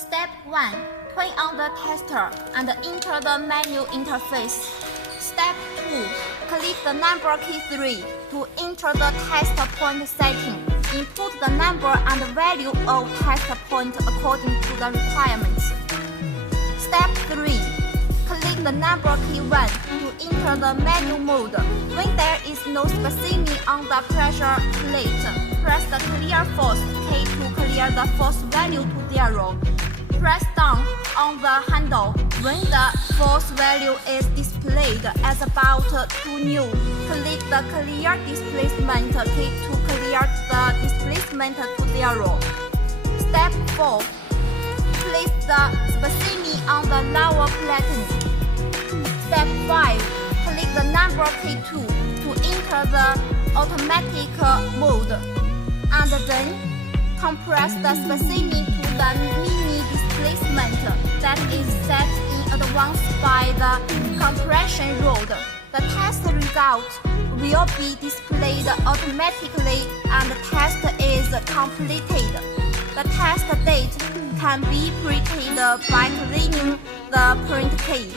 Step 1. Turn on the tester and enter the menu interface. Step 2. Click the number key 3 to enter the test point setting. Input the number and value of test point according to the requirements. Step 3. Click the number key 1 to enter the menu mode. When there is no specimen on the pressure plate, press the clear force key to clear the force value to 0. Press down on the handle when the force value is displayed as about 2 N. Click the clear displacement key to clear the displacement to 0. Step 4. Place the specimen on the lower platen. Step 5. Click the number key 2 to enter the automatic mode, and then compress the specimen to the mini displacement that is set in advance by the compression rod. The test result will be displayed automatically and the test is completed. The test date can be printed by clicking the print key.